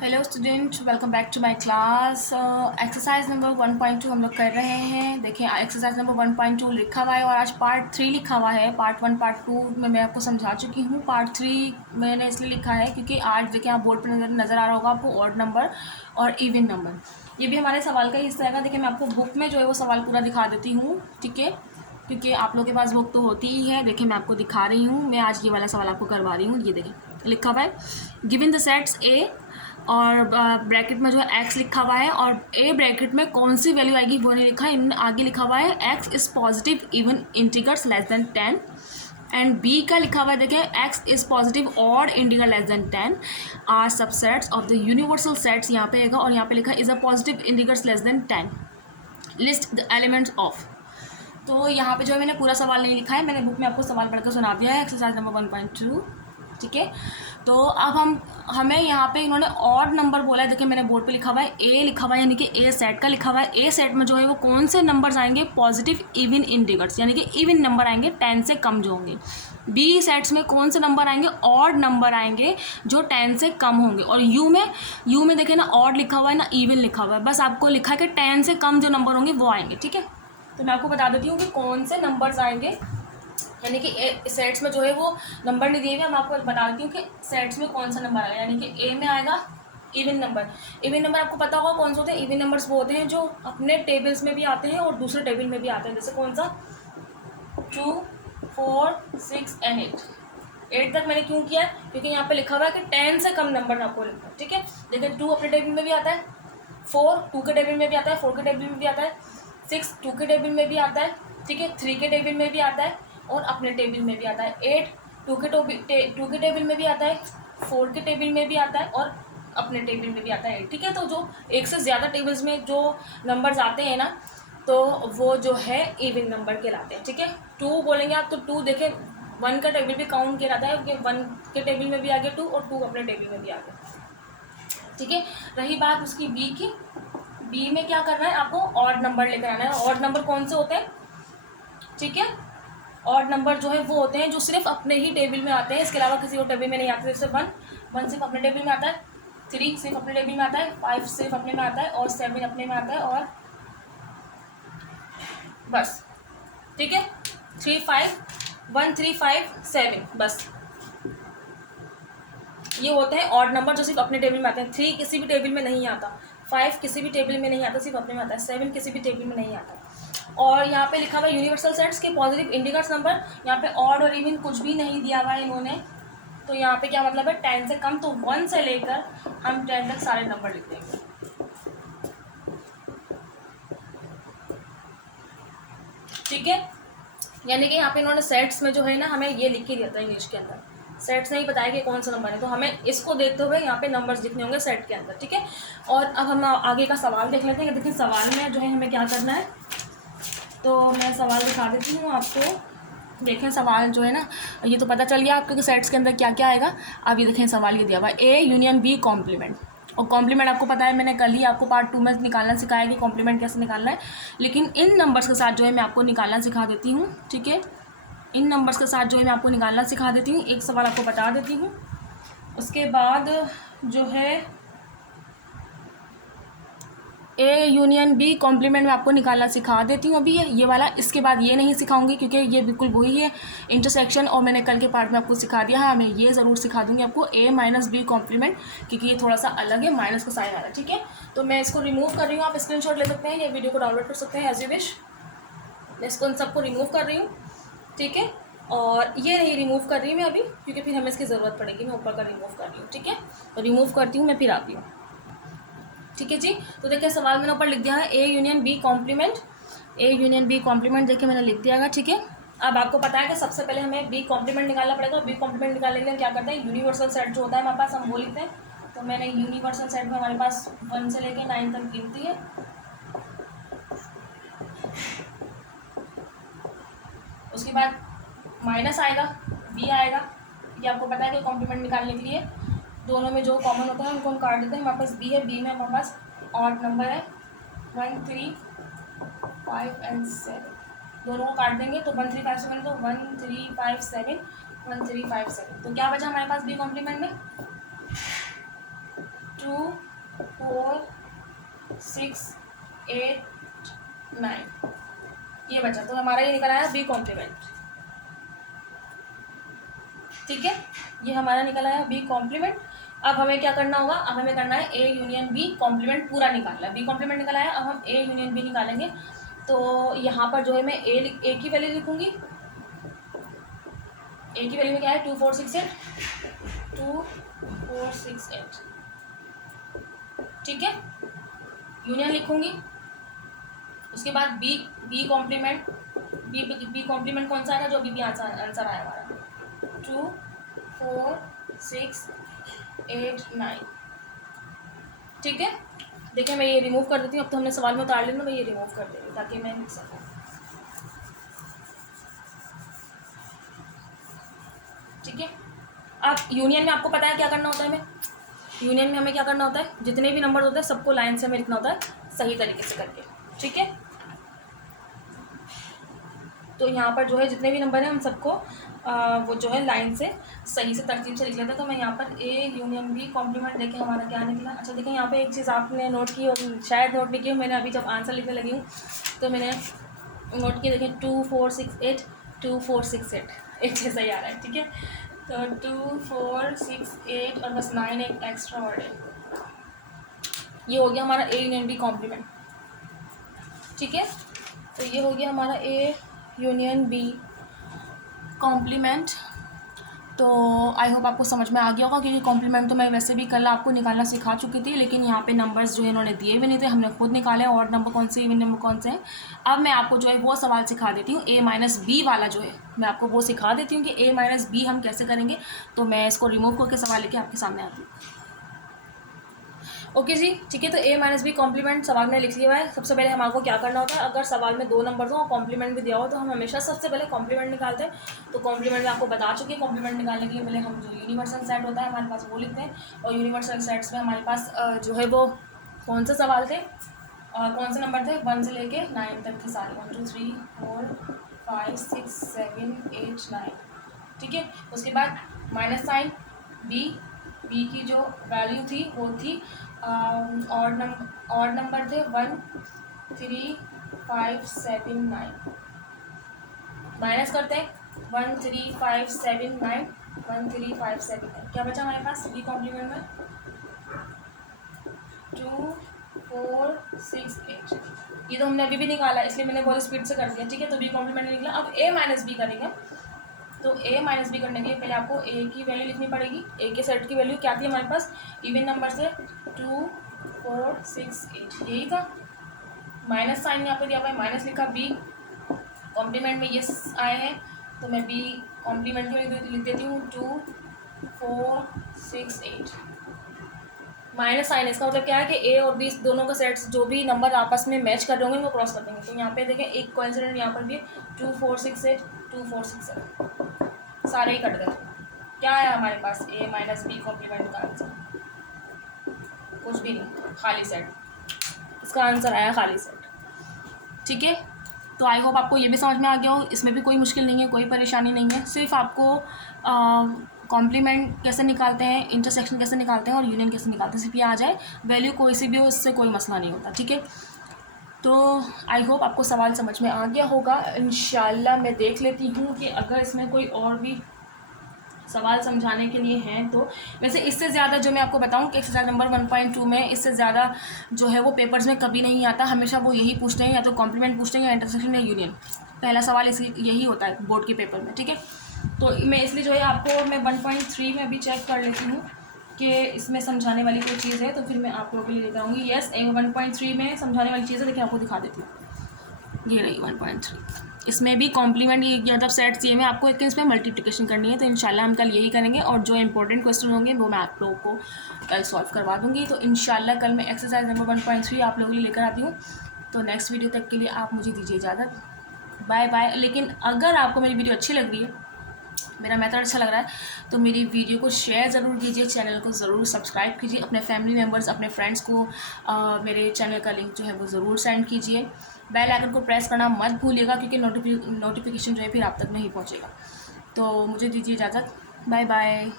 Hello student, welcome back to my class. Exercise number 1.2 हम लोग कर रहे हैं। देखिए, एक्सरसाइज नंबर 1.2 लिखा हुआ है और आज पार्ट 3 लिखा हुआ है। पार्ट 1 पार्ट 2 में मैं आपको समझा चुकी हूँ। पार्ट 3 मैंने इसलिए लिखा है क्योंकि आज देखिए आप बोर्ड पर नज़र आ रहा होगा आपको ऑड नंबर और इवन नंबर। ये भी हमारे सवाल का हिस्सा है। देखिए, मैं आपको बुक में जो है वो सवाल पूरा दिखा देती हूँ, ठीक है, क्योंकि आप लोगों के पास बुक तो होती ही है। देखिए, मैं आपको दिखा रही हूँ। मैं आज ये वाला सवाल आपको करवा रही हूँ। ये देखिए लिखा हुआ है, गिवन द सेट्स ए और ब्रैकेट में जो है एक्स लिखा हुआ है और ए ब्रैकेट में कौन सी वैल्यू आएगी वो नहीं लिखा है। इन्होंने आगे लिखा हुआ है X is positive even integers less than 10 and B का लिखा हुआ है देखिए X is positive odd integer less than 10 are subsets of the universal sets. यहाँ पे आएगा और यहाँ पे लिखा है is a positive integers less than 10, list the elements of. तो यहाँ पे जो है मैंने पूरा सवाल नहीं लिखा है, मैंने बुक में आपको सवाल पढ़कर सुना दिया है, एक्सरसाइज नंबर 1.2, ठीक है। तो अब हमें यहाँ पे इन्होंने ऑड नंबर बोला है। देखिए, मैंने बोर्ड पे लिखा हुआ है ए लिखा हुआ है, यानी कि ए सेट का लिखा हुआ है। ए सेट में जो है वो कौन से नंबर्स आएंगे, पॉजिटिव इवन इंटीजर्स, यानी कि इवन नंबर आएंगे 10 से कम जो होंगे। बी सेट्स में कौन से नंबर आएंगे, ऑड नंबर आएंगे जो 10 से कम होंगे। और यू में देखिए ना ऑड लिखा हुआ है ना इवन लिखा हुआ है, बस आपको लिखा है कि 10 से कम जो नंबर होंगे वो आएंगे, ठीक है। तो मैं आपको बता देती हूँ कि कौन से नंबर्स आएंगे, यानी कि सेट्स में जो है वो नंबर नहीं दिए हुए। मैं आपको बता देती हूँ कि सेट्स में कौन सा नंबर आएगा, यानी कि ए में आएगा इवन नंबर। इवन नंबर आपको पता होगा कौन से होते हैं। इवन नंबर्स वो होते हैं जो अपने टेबल्स में भी आते हैं और दूसरे टेबल में भी आते हैं। जैसे कौन सा, 2, 4, 6 एंड 8 तक मैंने क्यों किया है, क्योंकि यहाँ पे लिखा हुआ है कि 10 से कम नंबर आपको लिखना है, ठीक है। देखिए 2 अपने टेबल में भी आता है, 4 2 के टेबल में भी आता है, 4 के टेबल में भी आता है, 6 2 के टेबल में भी आता है, ठीक है, 3 के टेबल में भी आता है और अपने टेबल में भी आता है। 8 2 के टेबल में भी आता है, 4 के टेबल में भी आता है और अपने टेबल में भी आता है, ठीक है। तो जो एक से ज़्यादा टेबल्स में जो नंबर्स आते हैं ना, तो वो जो है इवन नंबर कहलाते हैं, ठीक है। 2 बोलेंगे आप तो 2 देखें 1 का टेबल भी काउंट किया जाता है कि 1 के टेबल में भी आ गया 2 और 2 अपने टेबल में भी आ गया, ठीक है। रही बात उसकी बी की, बी में क्या करना है आपको, ऑड नंबर लेकर आना है। ऑड नंबर कौन से होते हैं, ठीक है। ऑड नंबर जो है वो होते हैं जो सिर्फ अपने ही टेबल में आते हैं, इसके अलावा किसी और टेबल में नहीं आते। जैसे 1 सिर्फ अपने टेबल में आता है, 3 सिर्फ अपने टेबल में आता है, 5 सिर्फ अपने में आता है और 7 अपने में आता है और बस, ठीक है। 3 5 1 3 5 7 बस, ये होते हैं ऑड नंबर जो सिर्फ अपने टेबल में आते हैं। 3 किसी भी टेबल में नहीं आता, 5 किसी भी टेबल में नहीं आता, सिर्फ अपने में आता है, 7 किसी भी टेबल में नहीं आता। और यहाँ पे लिखा हुआ है यूनिवर्सल सेट्स के पॉजिटिव इंटीजर्स नंबर। यहाँ पे ऑड और इवन कुछ भी नहीं दिया हुआ है इन्होंने, तो यहाँ पे क्या मतलब है 10 से कम, तो 1 से लेकर हम 10 तक सारे नंबर लिख देंगे, ठीक है। यानी कि यहाँ पे इन्होंने सेट्स में जो है ना हमें ये लिख के दिया था इंग्लिश के अंदर, सेट्स नहीं बताया कि कौन सा नंबर है, तो हमें इसको देखते हुए यहाँ पे नंबर्स लिखने होंगे सेट के अंदर, ठीक है। और अब हम आगे का सवाल देख लेते हैं। देखिए सवाल में जो है हमें क्या करना है, तो मैं सवाल दिखा देती हूँ आपको। देखें सवाल जो है ना, ये तो पता चल गया आपको कि सेट्स के अंदर क्या क्या आएगा। अब ये देखें सवाल ये दिया हुआ है, ए यूनियन बी कॉम्प्लीमेंट। और कॉम्प्लीमेंट आपको पता है, मैंने कल ही आपको पार्ट 2 में निकालना सिखाया कि कॉम्प्लीमेंट कैसे निकालना है, लेकिन इन नंबर्स के साथ जो है मैं आपको निकालना सिखा देती हूँ, ठीक है। इन नंबर्स के साथ जो है मैं आपको निकालना सिखा देती हूँ। एक सवाल आपको बता देती हूँ, उसके बाद जो है ए यूनियन बी कॉम्प्लीमेंट में आपको निकालना सिखा देती हूँ अभी ये वाला। इसके बाद ये नहीं सिखाऊंगी क्योंकि ये बिल्कुल वही है इंटरसेक्शन, और मैंने कल के पार्ट में आपको सिखा दिया है। मैं ये ज़रूर सिखा दूंगी आपको ए माइनस बी कॉम्प्लीमेंट, क्योंकि ये थोड़ा सा अलग है, माइनस का साइन आ रहा है, ठीक है। तो मैं इसको रिमूव कर रही हूँ, आप स्क्रीनशॉट ले सकते हैं या वीडियो को डाउनलोड कर सकते हैं एज यू विश। मैं इसको इन सबको रिमूव कर रही हूँ, ठीक है। और ये नहीं रिमूव कर रही हूँ मैं अभी, क्योंकि फिर हमें इसकी ज़रूरत पड़ेगी। मैं ऊपर का रिमूव कर रही हूँ, ठीक है। तो रिमूव करती हूँ मैं, फिर आती हूँ, ठीक है जी। तो देखिए सवाल मैंने ऊपर लिख दिया है A union B complement. A union B complement देखिए मैंने लिख दिया है, ठीक है। अब आपको पता है कि सबसे पहले हमें बी कॉम्प्लीमेंट निकालना पड़ेगा। बी कॉम्प्लीमेंट निकालने के लिए हम क्या करते हैं, यूनिवर्सल सेट जो होता है हमारे पास हम वो लिखते हैं। तो मैंने यूनिवर्सल सेट में हमारे पास 1 से लेकर 9 तक गिनती है। उसके बाद माइनस आएगा, बी आएगा। ये आपको पता है कि कॉम्प्लीमेंट निकालने के लिए दोनों में जो कॉमन होता है उनको हम काट देते हैं। हमारे पास बी है, बी में हमारे पास ऑड नंबर है 1 3 5 एंड 7, दोनों को काट देंगे तो 1 3 5 7, तो 1 3 5 7 1 3 5 7। तो क्या बचा हमारे पास बी कॉम्प्लीमेंट में, 2 6 8 9 ये बचा। तो हमारा ये निकल आया बी कॉम्प्लीमेंट। ठीक है, ये हमारा निकल आया बी कॉम्प्लीमेंट। अब हमें क्या करना होगा, अब हमें करना है ए यूनियन बी कॉम्प्लीमेंट पूरा निकालना है। बी कॉम्प्लीमेंट निकल आया, अब हम ए यूनियन बी निकालेंगे। तो यहाँ पर जो है मैं ए की वैल्यू लिखूंगी। ए की वैल्यू में क्या है 2 4 6 8 2 4 6 8। ठीक है, यूनियन लिखूंगी। उसके बाद बी कॉम्प्लीमेंट, बी कॉम्प्लीमेंट कौन सा आएगा, जो अभी आंसर आया हमारा 2 4 6 8 9। ठीक है, देखिए मैं ये रिमूव कर देती हूँ। अब तो हमने सवाल में उतार लिया, मैं ये रिमूव कर दे रही हूँ ताकि मैं लिख सकूँ। ठीक है, अब यूनियन में आपको पता है क्या करना होता है। यूनियन में हमें क्या करना होता है, जितने भी नंबर होते हैं सबको लाइन से हमें लिखना होता है सही तरीके से करके। ठीक है, तो यहाँ पर जो है जितने भी नंबर हैं हम सबको वो जो है लाइन से सही से तरतीब से लिख लेते हैं। तो मैं यहाँ पर ए यूनियन बी कॉम्प्लीमेंट, देखें हमारा क्या निकला। अच्छा देखें यहाँ पे एक चीज़ आपने नोट की और शायद नोट नहीं की, मैंने अभी जब आंसर लिखने लगी हूँ तो मैंने नोट की। देखें 2 4 6 8 2 4 6 8 एक जैसा ही आ रहा है। ठीक है, तो 2 4 6 8 और बस 9 एक एक्स्ट्रा वर्ड है। ये हो गया हमारा ए यूनियन बी कॉम्प्लीमेंट। ठीक है, तो ये हो गया हमारा ए यूनियन बी कॉम्प्लीमेंट। तो आई होप आपको समझ में आ गया होगा, क्योंकि कॉम्प्लीमेंट तो मैं वैसे भी कल आपको निकालना सिखा चुकी थी, लेकिन यहाँ पे नंबर्स जो है इन्होंने दिए हुए नहीं थे, हमने खुद निकाले और नंबर कौन से इवन नंबर कौन से हैं। अब मैं आपको जो है वो सवाल सिखा देती हूँ, ए माइनस बी वाला जो है मैं आपको वो सिखा देती हूँ कि ए माइनस बी हम कैसे करेंगे। तो मैं इसको रिमूव करके सवाल लेके आपके सामने आती हूँ। ओके जी, ठीक है, तो ए माइनस बी कॉम्प्लीमेंट सवाल में लिख लिया है। सबसे पहले हमारे को क्या करना होता है, अगर सवाल में 2 नंबर हो और कॉम्प्लीमेंट भी दिया हो तो हम हमेशा सबसे पहले कॉम्प्लीमेंट निकालते हैं। तो कॉम्प्लीमेंट में आपको बता चुकी है, कॉम्प्लीमेंट निकालने के लिए पहले हम जो यूनिवर्सल सेट होता है हमारे पास वो लिखते हैं। और यूनिवर्सल सेट्स में हमारे पास जो है वो कौन से सवाल थे और कौन से नंबर थे, 1 से लेके 9 तक थे सारे, 1 2 3 4 5 6 7 8 9। ठीक है, उसके बाद माइनस साइन, बी की जो वैल्यू थी वो थी और नंबर थे 1 3 5 7 9। माइनस करते हैं 1 3 5 7 9 1 3 5 7 9। क्या बचा हमारे पास बी कॉम्प्लीमेंट में 2 4 6 8। ये तो हमने अभी भी निकाला इसलिए मैंने बहुत स्पीड से कर दिया। ठीक है, तो बी कॉम्प्लीमेंट निकला। अब ए माइनस बी करेंगे। तो ए माइनस बी करने के लिए पहले आपको ए की वैल्यू लिखनी पड़ेगी। ए के सेट की वैल्यू क्या थी हमारे पास, इवन नंबर से 2 4 6 8 यही था। माइनस साइन यहाँ पे दिया हुआ है, माइनस लिखा। बी कॉम्प्लीमेंट में ये आए हैं तो मैं बी कॉम्प्लीमेंट की वैल्यू लिख देती हूँ 2 4 6 8। माइनस साइन इसका मतलब क्या है कि ए और बी दोनों का सेट्स जो भी नंबर आपस में मैच कर रहे होंगे वो क्रॉस कर देंगे। तो यहाँ पे देखें एक कोइंसिडेंट यहाँ पर भी 2 4 6 8 2 4 6 7 सारे ही कट गए। क्या है हमारे पास ए माइनस बी कॉम्प्लीमेंट का आंसर, कुछ भी नहीं, खाली सेट। इसका आंसर आया खाली सेट। ठीक है, तो आई होप आपको ये भी समझ में आ गया हो। इसमें भी कोई मुश्किल नहीं है, कोई परेशानी नहीं है। सिर्फ आपको कॉम्प्लीमेंट कैसे निकालते हैं, इंटरसेक्शन कैसे निकालते हैं और यूनियन कैसे निकालते हैं, सिर्फ ये आ जाए, वैल्यू कोई सी भी हो, उससे कोई मसला नहीं होता। ठीक है, तो आई होप आपको सवाल समझ में आ गया होगा। इंशाल्लाह मैं देख लेती हूँ कि अगर इसमें कोई और भी सवाल समझाने के लिए हैं तो। वैसे इससे ज़्यादा जो मैं आपको बताऊं कि एक्सरसाइज नंबर 1.2 में इससे ज़्यादा जो है वो पेपर्स में कभी नहीं आता। हमेशा वो यही पूछते हैं, या तो कॉम्प्लीमेंट पूछते हैं या इंटरसेक्शन या यूनियन। पहला सवाल इसी यही होता है बोर्ड के पेपर में। ठीक है, तो मैं इसलिए जो है आपको मैं 1.3 में अभी चेक कर लेती हूँ कि इसमें समझाने वाली कोई चीज़ है तो फिर मैं आप लोगों के लिए लेकर आऊँगी। येस, 1.3 में समझाने वाली चीज़ है, देखिए आपको दिखा देती हूँ। ये रही 1.3। इसमें भी कॉम्प्लीमेंट मतलब सेट्स ये में आपको एक इसमें मल्टीप्लिकेशन करनी है। तो इंशाल्लाह हम कल यही करेंगे और जो इंपॉर्टेंट क्वेश्चन होंगे वो मैं आप लोगों को कल सॉल्व करवा दूँगी। तो इंशाल्लाह कल मैं एक्सरसाइज नंबर 1.3 आप लोगों के लिए लेकर आती हूँ। तो नेक्स्ट वीडियो तक के लिए आप मुझे दीजिए इजाज़त, बाय बाय। लेकिन अगर आपको मेरी वीडियो अच्छी लग रही है, मेरा मेथड अच्छा लग रहा है, तो मेरी वीडियो को शेयर ज़रूर कीजिए, चैनल को ज़रूर सब्सक्राइब कीजिए, अपने फैमिली मेम्बर्स, अपने फ्रेंड्स को मेरे चैनल का लिंक जो है वो ज़रूर सेंड कीजिए। बेल आइकन को प्रेस करना मत भूलिएगा, क्योंकि नोटिफिकेशन जो है फिर आप तक नहीं पहुंचेगा। तो मुझे दीजिए इजाज़त, बाय बाय।